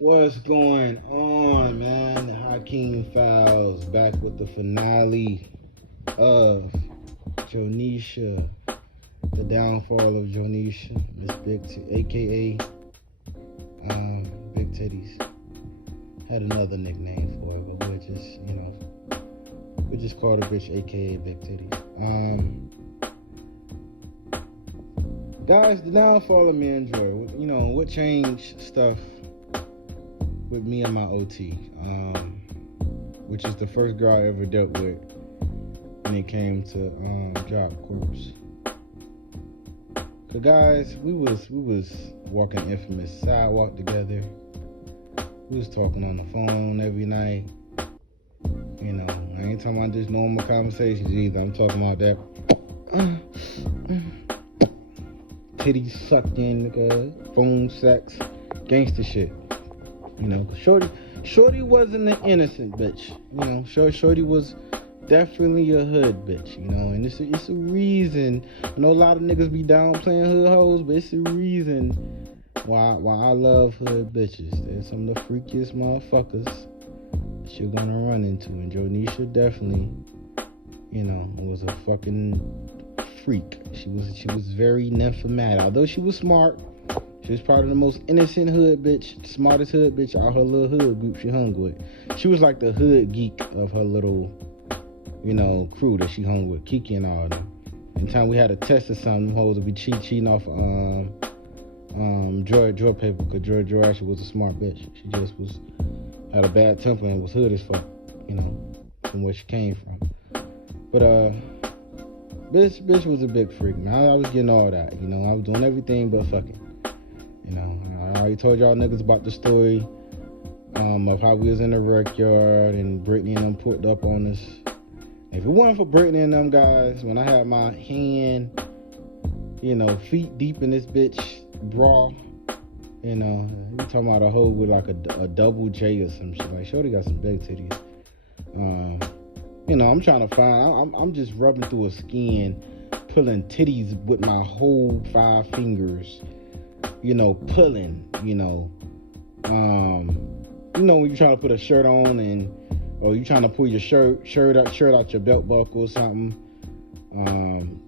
What's going on, man? Hakeem Files back with the finale of Jonisha, the downfall of Jonisha, Miss aka Big Titties. Had another nickname for her, but we just called her bitch, aka Big Titties. Guys, the downfall of me and Joy. What changed stuff with me and my OT, which is the first girl I ever dealt with when it came to job corps. Cause guys, we was walking infamous sidewalk together. We was talking on the phone every night. I ain't talking about just normal conversations either. I'm talking about that titties sucking, phone sex, gangster shit. Shorty wasn't an innocent bitch. Shorty was definitely a hood bitch. And it's a reason. I know a lot of niggas be down playing hood hoes, but it's a reason why I love hood bitches. They're some of the freakiest motherfuckers that you're gonna run into. And Jonisha definitely, was a fucking freak. She was very nymphomatic. Although she was smart. She was probably the most innocent hood bitch, smartest hood bitch out of her little hood group she hung with. She was like the hood geek of her little, crew that she hung with, Kiki and all of them. Anytime we had a test or something, them hoes would be cheating off Joy paper, because Joy actually was a smart bitch. She just had a bad temper and was hood as fuck, from where she came from. But bitch was a big freak, man. I was getting all that, I was doing everything but fucking. I already told y'all niggas about the story of how we was in the rec yard and Brittany and them put up on us. If it wasn't for Brittany and them guys, when I had my hand, feet deep in this bitch bra, you talking about a hoe with like a double J or some shit. Like, shorty got some big titties. I'm trying to find, I'm just rubbing through her skin, pulling titties with my whole 5 fingers. Pulling, when you're trying to put a shirt on or you're trying to pull your shirt out your belt buckle or something.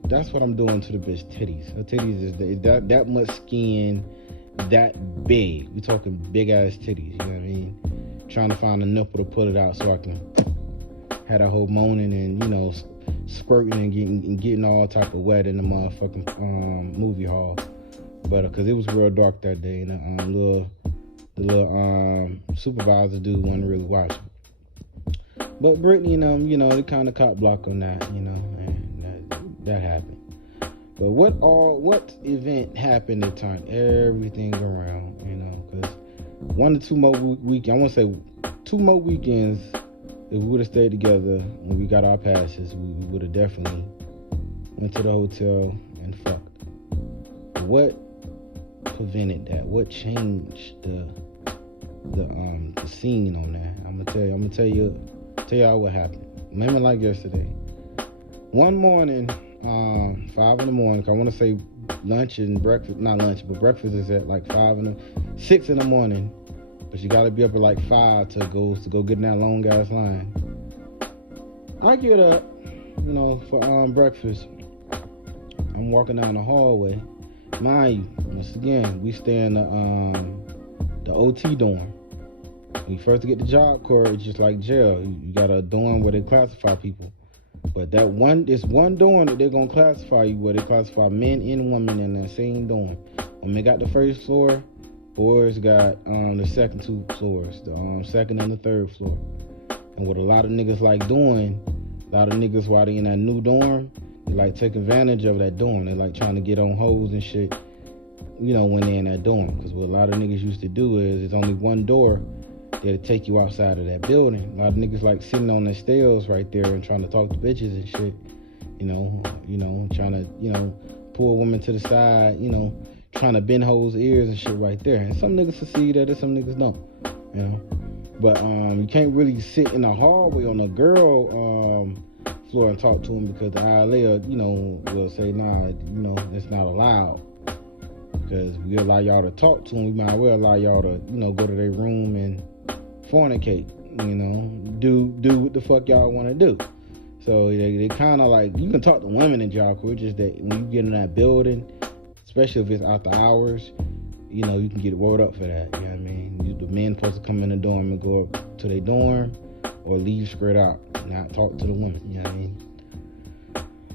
That's what I'm doing to the bitch titties. Her titties is that much skin, that big. We talking big ass titties, you know what I mean? Trying to find a nipple to pull it out so I can have that whole moaning and, squirting and getting all type of wet in the motherfucking movie hall. But because it was real dark that day, and the little supervisor dude wasn't really watching. But Brittany and them, they kind of caught block on that, and that happened. But what event happened that turned everything around, because 1 to 2 more weekends, I want to say 2 more weekends, if we would have stayed together when we got our passes, we would have definitely went to the hotel and fucked. What prevented that? What changed the scene on that? I'm gonna tell y'all what happened. Remember, like yesterday, one morning, 5 in the morning. I want to say lunch and breakfast, not lunch, but breakfast is at like 6 in the morning. But you gotta be up at like 5 to go get in that long ass line. I get up, for breakfast. I'm walking down the hallway. Mind you, once again, we stay in the OT dorm. When you first get the job corps, it's just like jail. You got a dorm where they classify people. But it's one dorm that they're gonna classify you, where they classify men and women in that same dorm. When they got the first floor, boys got the second 2 floors, the second and the 3rd floor. And what a lot of niggas like doing, while they in that new dorm, they like take advantage of that dorm. They like trying to get on hoes and shit, when they're in that dorm. Because what a lot of niggas used to do is, there's only one door that'll take you outside of that building. A lot of niggas like sitting on the stairs right there and trying to talk to bitches and shit. Trying to, pull a woman to the side, trying to bend hoes' ears and shit right there. And some niggas see that and some niggas don't, But you can't really sit in the hallway on a girl floor and talk to them, because the ILA, will say, nah, it's not allowed. because we allow y'all to talk to them. We might well allow y'all to, go to their room and fornicate, do what the fuck y'all want to do. So they kind of like, you can talk to women in Job Corps, just that when you get in that building, especially if it's after hours, you can get word up for that. You know what I mean? The men supposed to come in the dorm and go up to their dorm or leave straight out, not talk to the women. You know what I mean?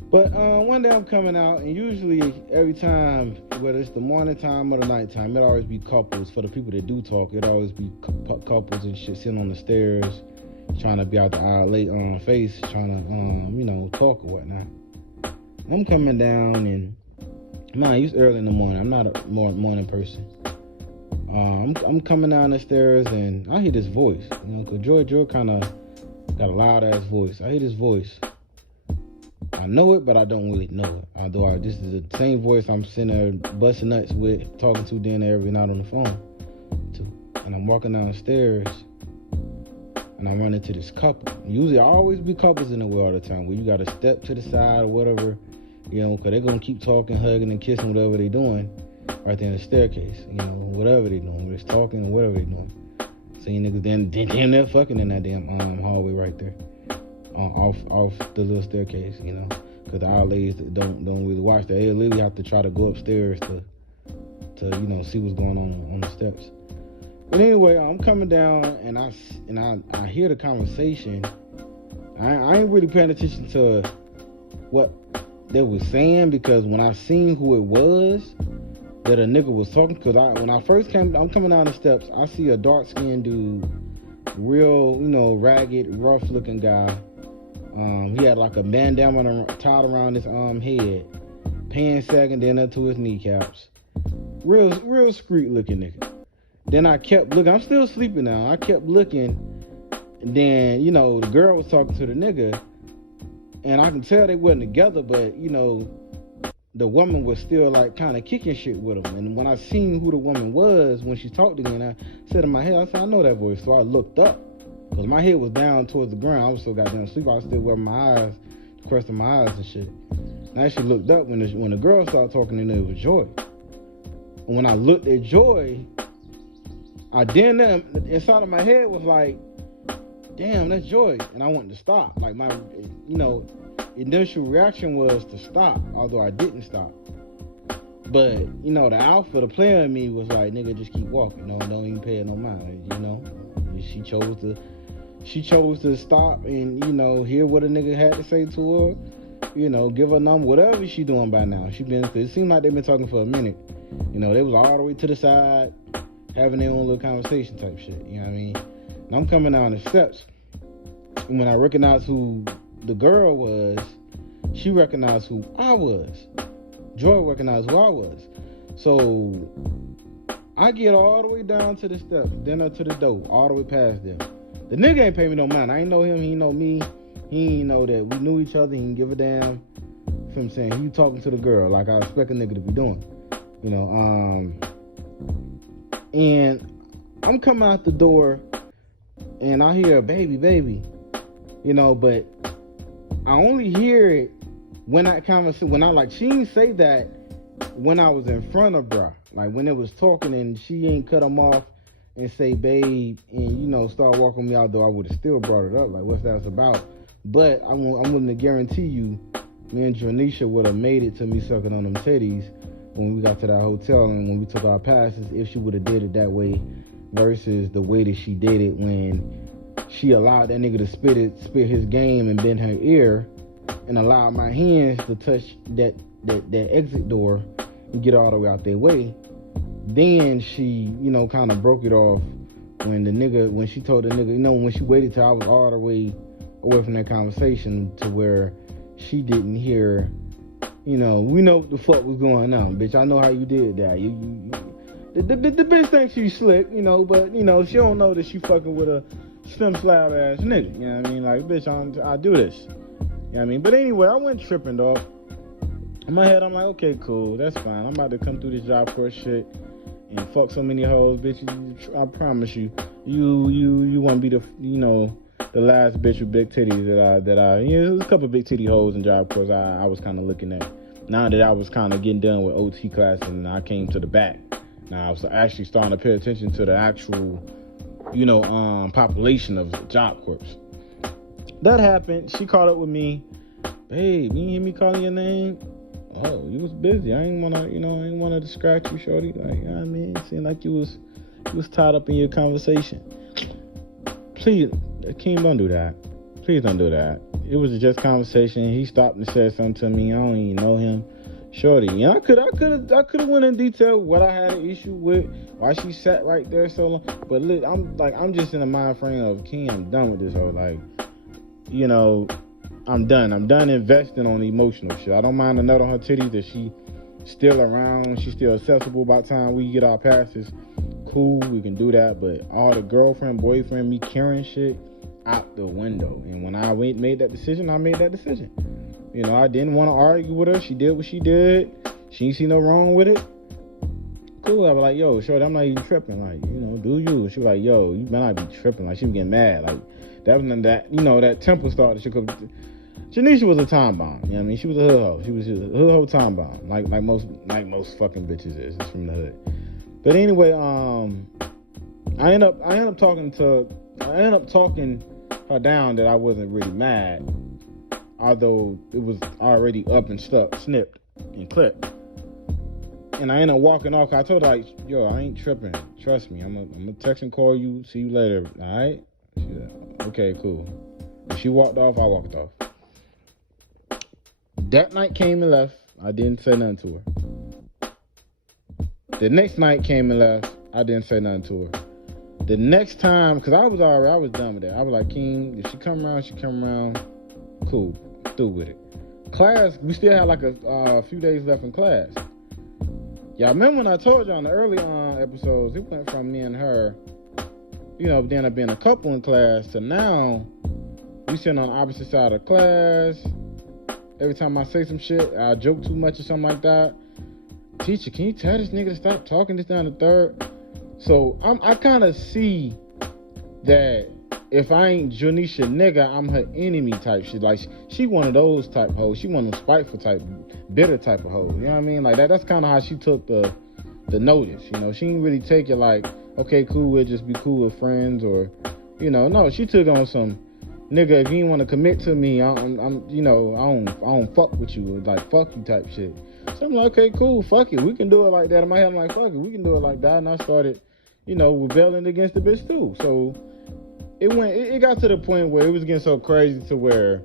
But one day I'm coming out, and usually every time, whether it's the morning time or the night time, it always be couples. For the people that do talk, it always be couples and shit sitting on the stairs, trying to be out the aisle late on face, trying to, talk or whatnot. I'm coming down, and man, it's early in the morning. I'm not a morning person. I'm coming down the stairs, and I hear this voice, because Joy kind of got a loud ass voice. I hear this voice. I know it, but I don't really know it. Although this is the same voice I'm sitting there busting nuts with, talking to dinner every night on the phone to. And I'm walking down the stairs, and I run into this couple. Usually, I always be couples in the way all the time, where you got to step to the side or whatever, because they're going to keep talking, hugging, and kissing, whatever they're doing, right there in the staircase, whatever they're doing, whether it's talking or whatever they're doing. Seeing niggas damn they're fucking in that damn hallway right there. Off the little staircase, because the old ladies don't really watch that. They literally have to try to go upstairs to see what's going on the steps. But anyway, I'm coming down, and I hear the conversation. I ain't really paying attention to what they were saying, because when I seen who it was that a nigga was talking, because when I first I'm coming down the steps, I see a dark skinned dude, real ragged, rough looking guy. He had like a bandana tied around his head, pants sagging down to his kneecaps. Real street looking nigga. Then I kept looking. I'm still sleeping now. I kept looking, and then the girl was talking to the nigga, and I can tell they wasn't together, but the woman was still like kind of kicking shit with him. And when I seen who the woman was when she talked to me, and I said in my head, I said, I know that voice. So I looked up. Because my head was down towards the ground. I was so goddamn asleep. I was still wearing my eyes, crusting my eyes and shit. And I actually looked up when the girl started talking, and it was Joy. And when I looked at Joy, inside of my head was like, damn, that's Joy. And I wanted to stop. Like my, initial reaction was to stop, although I didn't stop. But, the alpha, the player in me was like, nigga, just keep walking. Don't even pay it no mind, She chose to stop and, hear what a nigga had to say to her, give her number, whatever she doing by now. Cause it seemed like they've been talking for a minute. They was all the way to the side, having their own little conversation type shit, you know what I mean? And I'm coming down the steps, and when I recognized who the girl was, she recognized who I was. Joy recognized who I was. So I get all the way down to the steps, then up to the door, all the way past them. The nigga ain't pay me no mind. I ain't know him, he ain't know me. He ain't know that we knew each other. He didn't give a damn. Feel I'm saying? He talking to the girl like I expect a nigga to be doing. And I'm coming out the door and I hear baby, but I only hear it when she didn't say that when I was in front of bruh. Like when it was talking and she ain't cut him off and say babe and start walking me out, though I would have still brought it up, like what's that about. But I'm willing to guarantee you, me and Janisha would have made it to me sucking on them titties when we got to that hotel and when we took our passes, if she would have did it that way versus the way that she did it when she allowed that nigga to spit his game and bend her ear and allowed my hands to touch that exit door and get all the way out their way. Then she, kind of broke it off when she told the nigga, when she waited till I was all the way away from that conversation to where she didn't hear, we know what the fuck was going on, bitch. I know how you did that. The bitch thinks she slick, but, she don't know that she fucking with a slim slab ass nigga. You know what I mean? Like, bitch, I do this. You know what I mean? But anyway, I went tripping, dog. In my head, I'm like, okay, cool, that's fine. I'm about to come through this Job Corps shit and fuck so many hoes, bitch. I promise you, you won't be the last bitch with big titties that I there's a couple big titty hoes in Job Corps I was kind of looking at. Now that I was kind of getting done with OT class and I came to the back, now I was actually starting to pay attention to the actual, population of Job Corps. That happened. She caught up with me. Babe, you hear me calling your name? Oh, you was busy. I ain't wanna distract you, shorty. Like, you know what I mean? It seemed like you was tied up in your conversation. Please, Keem, don't do that. Please don't do that. It was just conversation. He stopped and said something to me. I don't even know him. Shorty, I could have went in detail what I had an issue with, why she sat right there so long. But look, I'm just in the mind frame of Keem, I'm done with this whole I'm done. I'm done investing on emotional shit. I don't mind a nut on her titties that she still around, she's still accessible by the time we get our passes. Cool, we can do that. But all the girlfriend, boyfriend, me carrying shit out the window. And when I made that decision, I made that decision. I didn't want to argue with her. She did what she did. She ain't see no wrong with it. Cool. I was like, yo, shorty, I'm not even tripping. Like, do you? She was like, yo, you better not be tripping. Like, she was getting mad. Like, that was that, that temper started. Janisha was a time bomb. You know what I mean? She was a hood hoe. She was a hood hoe time bomb. Like most fucking bitches is. It's from the hood. But anyway, I end up talking her down that I wasn't really mad, although it was already up and snipped and clipped. And I ended up walking off. I told her, like, yo, I ain't tripping. Trust me. I'm gonna text and call you. See you later. All right? She said, okay, cool. When she walked off, I walked off. That night came and left. I didn't say nothing to her. The next night came and left. I didn't say nothing to her. The next time, because I was done with that. I was like, King, if she come around, cool, through with it. Class, we still had like a few days left in class. Y'all remember when I told y'all in the early episodes, it went from me and her, then up being a couple in class, to now, we sitting on the opposite side of class. Every time I say some shit, I joke too much or something like that. Teacher, can you tell this nigga to stop talking this down the third? So I kind of see that if I ain't Janisha nigga, I'm her enemy type shit. Like, she one of those type hoes. She one of them spiteful type, bitter type of hoes. You know what I mean? Like, that's kind of how she took the notice. She didn't really take it like, okay, cool, we'll just be cool with friends, or, no, she took on some, nigga, if you ain't want to commit to me, I don't fuck with you, like, fuck you type shit. So I'm like, okay, cool, fuck it, we can do it like that. In my head, I'm like, fuck it, we can do it like that. And I started, rebelling against the bitch too. So it got to the point where it was getting so crazy to where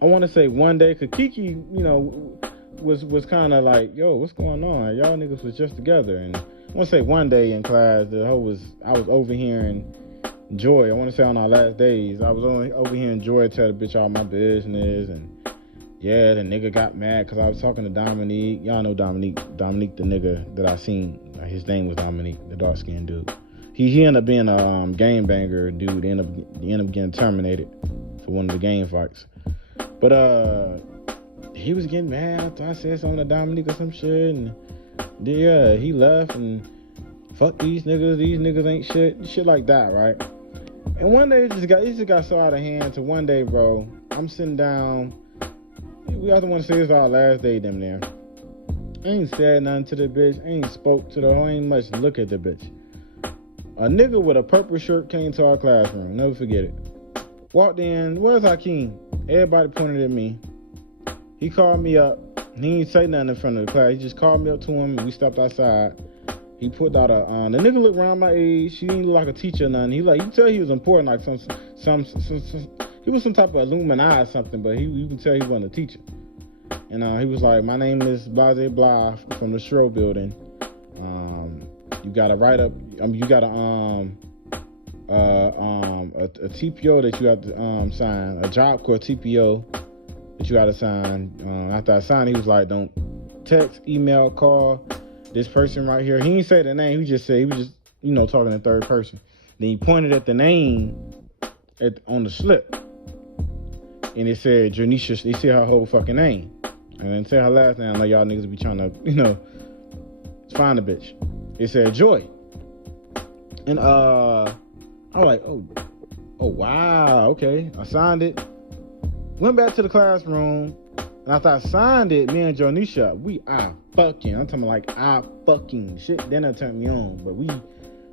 I want to say one day, cause Kiki, was kind of like, yo, what's going on? Y'all niggas was just together. And I want to say one day in class, I was overhearing Joy. I want to say on our last days, I was overhearing Joy tell the bitch all my business, and yeah, the nigga got mad because I was talking to Dominique. Y'all know Dominique, the nigga that I seen. His name was Dominique, the dark skinned dude. He ended up being a game banger dude. He ended up getting terminated for one of the game fights. But he was getting mad after I said something to Dominique or some shit, and yeah, he left and fuck these niggas ain't shit like that, right? And one day it just got so out of hand to one day, bro, I'm sitting down. We either want to say it's our last day them there. I ain't said nothing to the bitch. I ain't spoke to the I ain't much look at the bitch. A nigga with a purple shirt came to our classroom. Never forget it. Walked in. Where's Hakeem? Everybody pointed at me. He called me up. He didn't say nothing in front of the class. He just called me up to him and we stepped outside. He put out the nigga looked around my age. She didn't look like a teacher or nothing. You can tell he was important, like some he was some type of Illuminati or something, but you can tell he wasn't a teacher. And he was like, my name is Blase Blah from the Shro building. You got to write up, you got a TPO that you have to sign, a Job Corps TPO that you got to sign. After I signed, he was like, don't text, email, call this person right here. He didn't say the name. He was just talking in third person. Then he pointed at the name on the slip, and it said Janisha. They said her whole fucking name, and then say her last name. I know y'all niggas be trying to find the bitch. It said Joy, and I was like, oh wow, okay. I signed it. Went back to the classroom, And after I signed it, me and Jonisha, we are fucking. I'm talking like I fucking shit. Then that turned me on. But we,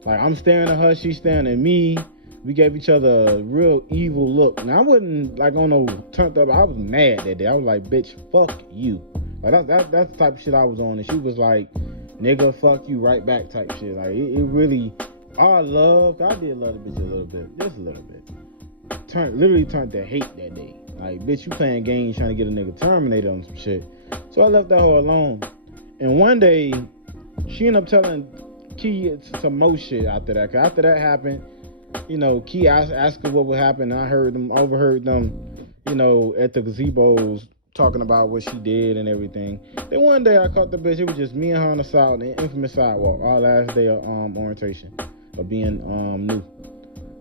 like, I'm staring at her, she's staring at me. We gave each other a real evil look. Now I wasn't like on no turned up. I was mad that day. I was like, bitch, fuck you. Like that's the type of shit I was on. And she was like, nigga, fuck you right back type shit. Like it really, I did love the bitch a little bit, just a little bit. Literally turned to hate that day. Like, bitch, you playing games trying to get a nigga terminated on some shit. So I left that hoe alone. And one day, she ended up telling Key some more shit after that. Cause after that happened, you know, Key asked her what would happen. And I overheard them, you know, at the gazebos talking about what she did and everything. Then one day I caught the bitch. It was just me and her on the infamous sidewalk. Our last day of orientation, of being new.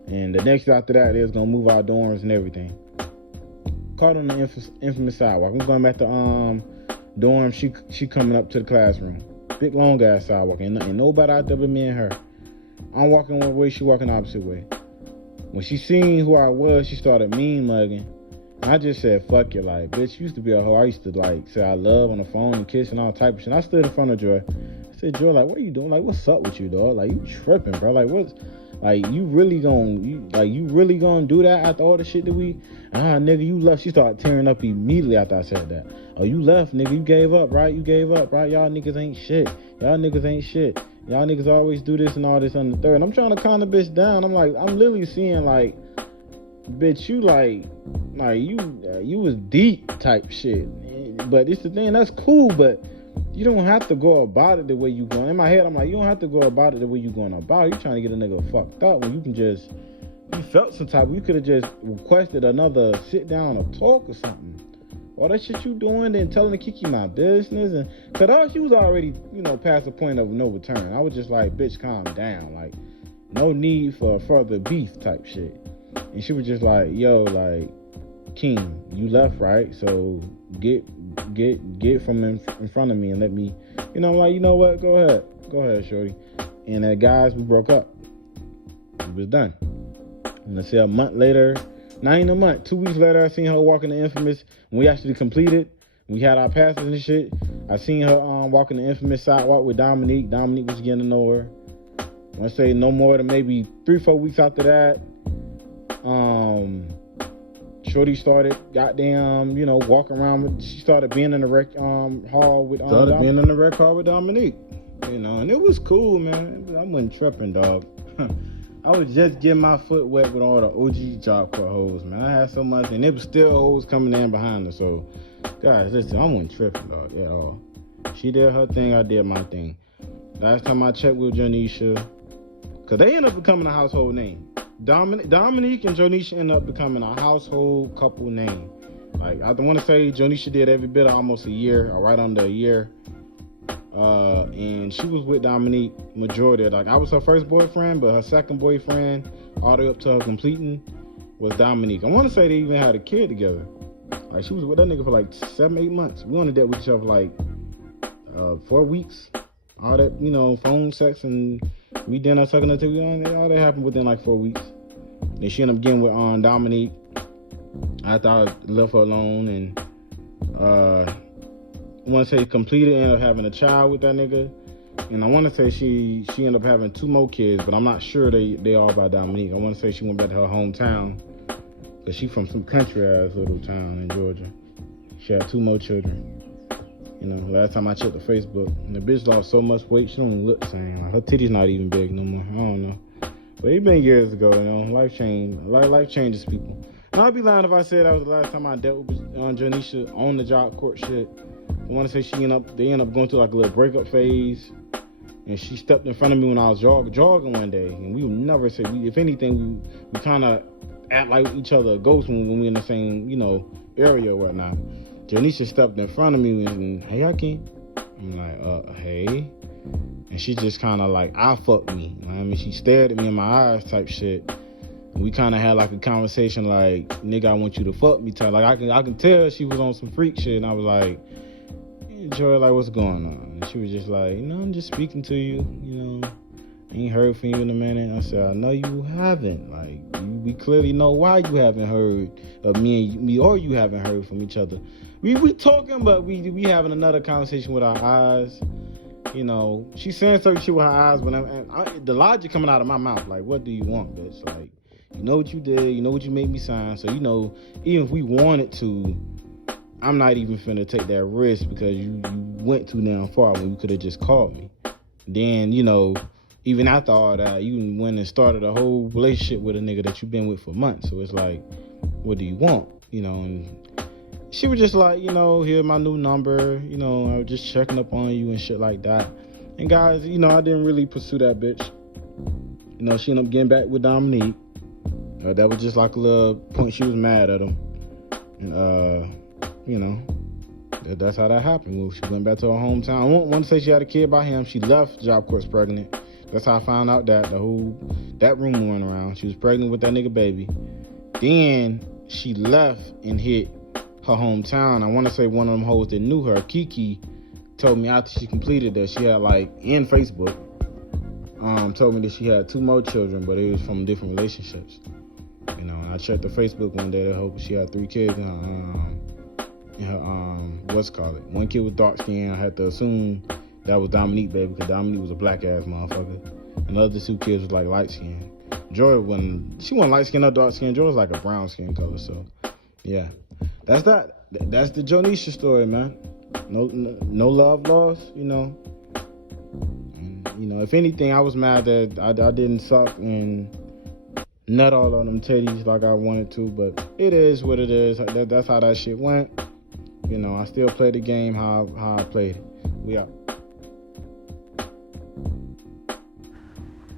And the next day after that, they was gonna move our dorms and everything. Caught on the infamous sidewalk. I'm going back to dorm. She coming up to the classroom. Big long ass sidewalk. And nobody out there but me and her. I'm walking one way, she walking the opposite way. When she seen who I was, she started mean mugging. I just said, fuck you, like, bitch, you used to be a hoe. I used to, like, say I love on the phone and kiss and all type of shit. I stood in front of Joy. I said, Joy, like, what are you doing? Like, what's up with you, dog? Like, you tripping, bro. Like, what's... Like, you really gonna do that after all the shit that we... nigga, you left. She started tearing up immediately after I said that. Oh, you left, nigga. You gave up, right? You gave up, right? Y'all niggas ain't shit. Y'all niggas always do this and all this on the third. And I'm trying to calm the bitch down. I'm like, I'm literally seeing, like, bitch, you, like you was deep type shit. But it's the thing, that's cool, but... You don't have to go about it the way you going. In my head, I'm like, you don't have to go about it the way you going about it. You trying to get a nigga fucked up when you can just, you felt some type, you could have just requested another sit down or talk or something. All that shit you doing, then telling the Kiki my business. And cause she was already, you know, past the point of no return. I was just like, bitch, calm down. Like, no need for further beef type shit. And she was just like, yo, like, King, you left, right? So get from in front of me and let me, you know, I'm like, you know what? Go ahead, shorty. And guys, we broke up. It was done. And let's say a month later, not even a month, 2 weeks later, I seen her walking the infamous. When we actually completed, we had our passes and shit. I seen her walking the infamous sidewalk with Dominique. Dominique was getting to know her. I say no more than maybe 3-4 weeks after that. Shorty started goddamn, you know, walking around she started being in the rec hall with being in the rec hall with Dominique. You know, and it was cool, man. I wasn't tripping, dog. I was just getting my foot wet with all the OG Job Corp hoes, man. I had so much, and it was still hoes coming in behind her. So, guys, listen, I wasn't tripping, dog, at all. She did her thing, I did my thing. Last time I checked with Janisha, because they ended up becoming a household name. Dominique and Jonisha ended up becoming a household couple name. Like, I want to say Jonisha did every bit of almost a year, or right under a year. And she was with Dominique majority of, like, I was her first boyfriend, but her second boyfriend, all the way up to her completing, was Dominique. I want to say they even had a kid together. Like, she was with that nigga for like 7-8 months. We only dealt with each other for like 4 weeks. All that, you know, phone sex and we dinner, sucking until we all that happened within like 4 weeks. Then she ended up getting with Dominique after I left her alone, and I want to say completed, ended up having a child with that nigga. And I want to say she ended up having 2 more kids, but I'm not sure they all by Dominique. I want to say she went back to her hometown, because she from some country ass little town in Georgia. She had 2 more children. You know, last time I checked the Facebook, and the bitch lost so much weight, she don't even look the same. Like, her titties not even big no more. I don't know. But it been years ago, you know. Life changes people. And I'd be lying if I said that was the last time I dealt with Janisha on the Job Corp shit. I want to say they ended up going through like a little breakup phase. And she stepped in front of me when I was jogging one day. And we would never say, if anything, we kind of act like each other ghosts when we in the same, you know, area or whatnot. Janisha stepped in front of me and, hey, Hakeem. I'm like, hey. And she just kind of like, I fucked me. I mean, she stared at me in my eyes type shit. And we kind of had like a conversation like, nigga, I want you to fuck me type. Like, I can tell she was on some freak shit. And I was like, hey, Joy, like, what's going on? And she was just like, you know, I'm just speaking to you. You know, I ain't heard from you in a minute. I said, I know you haven't. Like, you we clearly know why you haven't heard of me or you haven't heard from each other. We talking, but we having another conversation with our eyes. You know, she's saying certain shit with her eyes, but the logic coming out of my mouth, like, what do you want, bitch? Like, you know what you did, you know what you made me sign, so you know, even if we wanted to, I'm not even finna take that risk because you went too damn far when you could have just called me. Then, you know, even after all that, you went and started a whole relationship with a nigga that you've been with for months. So it's like, what do you want? You know, and she was just like, you know, here's my new number. You know, I was just checking up on you and shit like that. And guys, you know, I didn't really pursue that bitch. You know, she ended up getting back with Dominique. That was just like a little point she was mad at him. And, you know, that's how that happened. Well, she went back to her hometown. I won't want to say she had a kid by him. She left Job Corps pregnant. That's how I found out that that rumor went around. She was pregnant with that nigga baby. Then she left and hit her hometown. I want to say one of them hoes that knew her, Kiki, told me after she completed that she had, like, in Facebook, told me that she had 2 more children, but it was from different relationships. You know, and I checked her Facebook one day to hope she had 3 kids in her, what's it called? One kid was dark skinned. I had to assume that was Dominique, baby, because Dominique was a black ass motherfucker. And the other 2 kids was like light skinned. Joy she wasn't light skinned or dark skinned. Joy was like a brown skin color. So, yeah, that's that. That's the Jonisha story, man. No love lost, you know. And, you know, if anything, I was mad that I didn't suck and nut all on them titties like I wanted to, but it is what it is. That's how that shit went. You know, I still play the game how I played it. We out.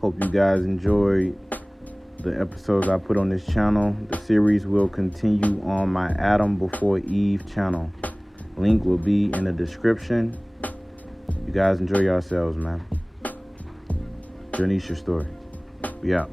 Hope you guys enjoyed the episodes I put on this channel. The series will continue on my Adam Before Eve channel. Link will be in the description. You guys enjoy yourselves, man. Jonisha story. We out.